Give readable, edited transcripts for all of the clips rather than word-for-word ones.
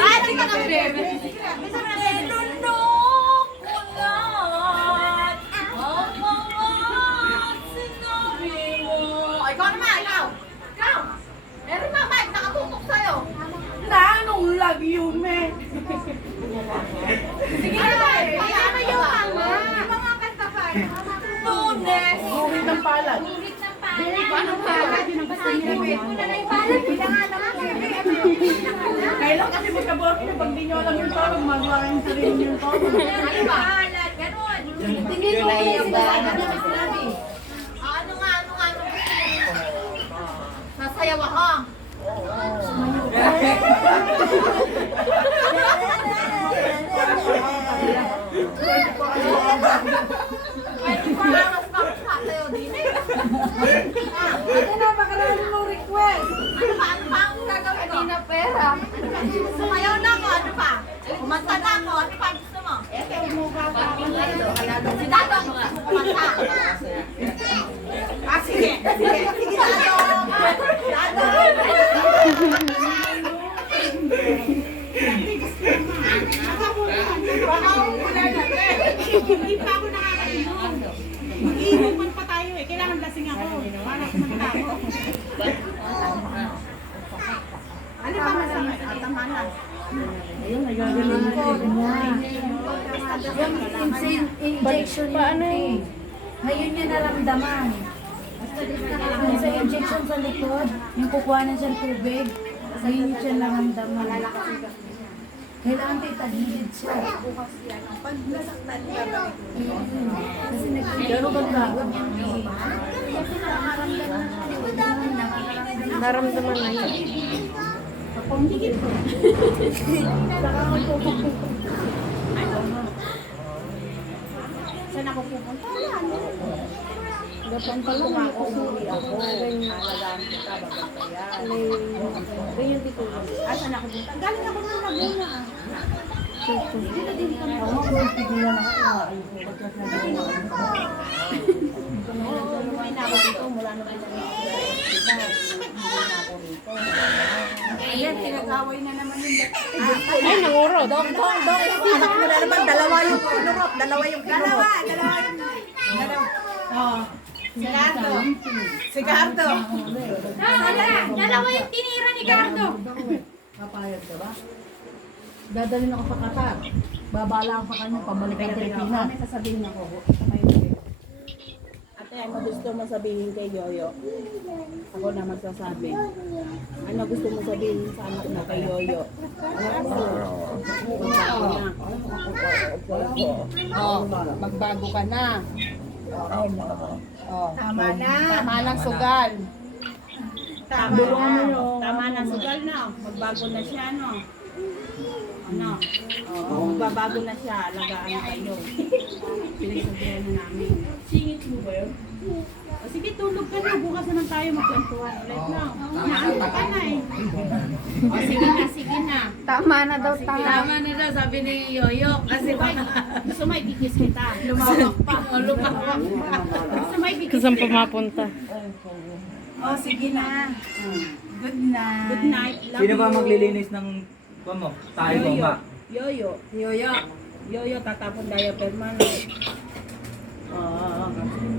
Ah, di ka na bebe. Nilunok ulan ang mga sinabi mo. Ay, ikaw naman, ikaw. Ikaw. Meron na, Mike, nakatutok sa'yo. Nanong love you, me. Sige na, Mike. Kaya na yung mama. Mga kanta pa. Tunes. Buhit ng palad. Paano palad? Yun ang gusto niya. Palad, kailangan naman. Kailan kasi magkabuhat na pag di nyo alam yung tono, magawa yung sarili yung tono. Ano ba? Ganon. Tingin ko yung ano nga. Sasayaw ako. Ay, di ba aras pa ako sasayaw din eh. Ano na, makarami mong request? Ano pa ang gagawin ko? Hindi na pera. Sumayaw na ako, ano pa? Kumanta na ako, ano pa gusto mo? Si Dadong, kumanta. Ah, sige. Sige, Dadong. Dadong. Hindi pa ako nakakainom. Mag-iinuman pa tayo eh. Kailangan lasing ako. Para kumanta ako. Ano pa masama? Tama na. Injection paano ngayon niya naramdaman. Yung sa injection sa likod, yung kukuha na siyang tubig, ngayon niya siya naramdaman. Kailangan titagilid siya. Pag nasaktan ka ba? Kasi nagkakaroon ka gagawin niya. Naramdaman na yun. Saan ako pupunta? Dapan pa lang ako. Ako. Alagaan kita, babantayan. Ganyan dito. Saan ako pupunta? Galing ako ng Laguna. Lumayan na ako dito. Mula na rin ayan, tinag-away na naman yung Ay, nangurot. Dok, anak mo na naman, dalawa yung kinurot. Dalawa yung Oh. Si Gardo. Dalawa yung tinira ni Gardo. Papayag ka ba? Dadalhin ako sa Qatar. Babala ako sa kanya, pabalik ang Pilipinas. May sasabihin ako. Ate, ano gusto mo sabihin kay Yoyo? Ako na magsasabi. Ano gusto mo sabihin sa anak mo kay Yoyo? Magbago na. Oh, magbago ka na. Oh. Tama na. Tama ng sugal. Tama ng sugal na. Magbago na siya, no? Ano? Oh, magbabago na siya. Alagaan na kayo. Pinagsabihan na namin. Singit mo ba yun? O sige, tulog ka na. Bukas naman tayo magkwentuhan ulit na. Naanta ka na eh. O sige na. Tama na daw, tama. Tama na daw, sabi ni Yoyo. Kasi baka gusto mo ikikis kita. Lumawak pa. O lumawak pa. Gusto mo ikikis Saan kita. pumapunta? O sige na. Good night. Good night. Love Sino ba you. maglilinis ng mo? Tayo mo ba? Yoyo. Yoyo, tatapon tayo permano. Oo.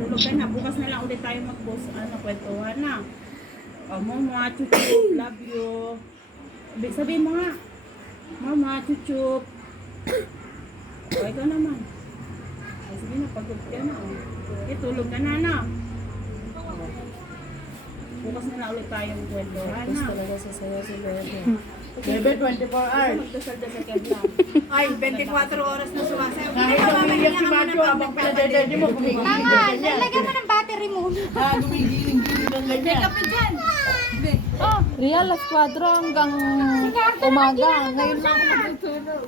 Tulog ka na. Bukas na lang ulit tayo mag-post. Kwentuhan na. Mama, chuchup, love you. Sabihin mo nga. Mama, chuchup. O, ikaw naman. Sige na, pagod ka na. Tulog ka na na. Bukas na lang ulit tayong kwentuhan na. Talaga sasayaw si Bebe. Bebe, 24 hours. Magdasal-dasal ka lang. Ay, 24 oras na sumasayaw. Kahit umiiyak si Macho, habang pinadedede mo, gumigiling ka ganyan. Lagyan mo ng battery mo. Gumigiling-giling ng ganyan. Ria, alas 4 hanggang umaga. Ngayon lang ako natutulog.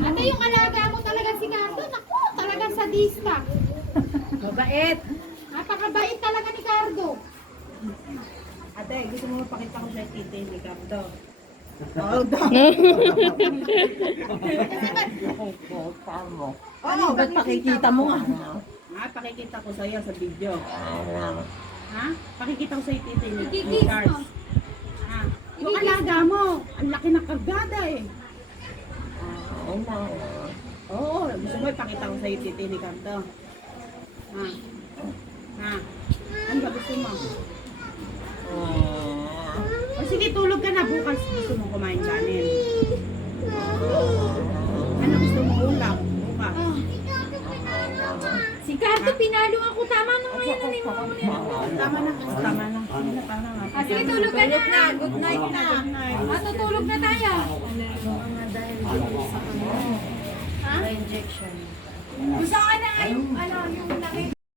Ate, yung alaga mo talaga si Gardo. Naku, talagang sadista. Mabait. Napakabait talaga ni Gardo. Ate, gusto mo mapakita ko sa tita yung makeup to? Ano, ba't pakikita mo nga? Pakikita ko sa'yo sa video. Ha? Pakikita ko sa titi ni Ikikis Charles. mo. Ha? Yung alaga mo, ang laki ng kargada eh. Oo na. Oo, gusto mo ipakita ko sa titi ni Kanto. Ha? Ha? Ano ba gusto mo? O sige, tulog ka na bukas. Gusto mo kumain kanin? Ano gusto mo ulam? Bukas. Si Carto, pinalo ako. Tama na ngayon. Tama na. Tama na. Tama na. Ah, sige, tulog ka na. Good night na. Matutulog na tayo. Injection. Gusto ka na nga yung, yung lagay